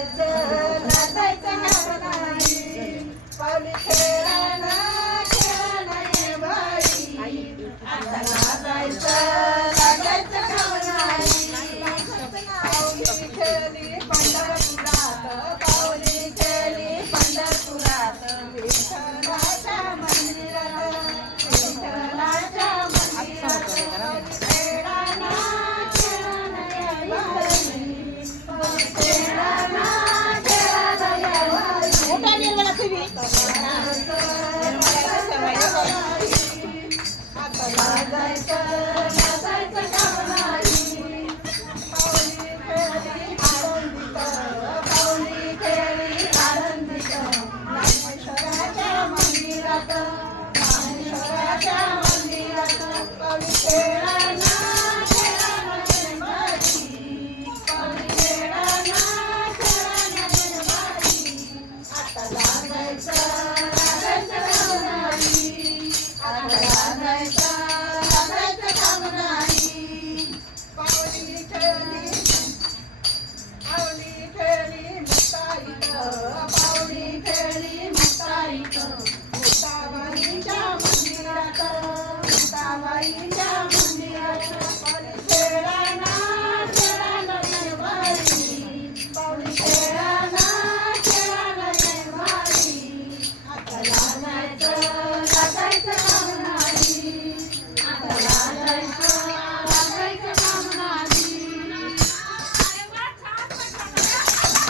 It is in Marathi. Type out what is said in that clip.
लाजायचं नाही पावली खेळायला खेळायला ये बाई आता लाजायचं काम नाही पावली खेळली पंढरपुरात पावली खेळली पंढरपुरात विठ्ठलाच्या मंदिरात विठ्ठलाच्या मंदिरात खेळायला आता लाजायचं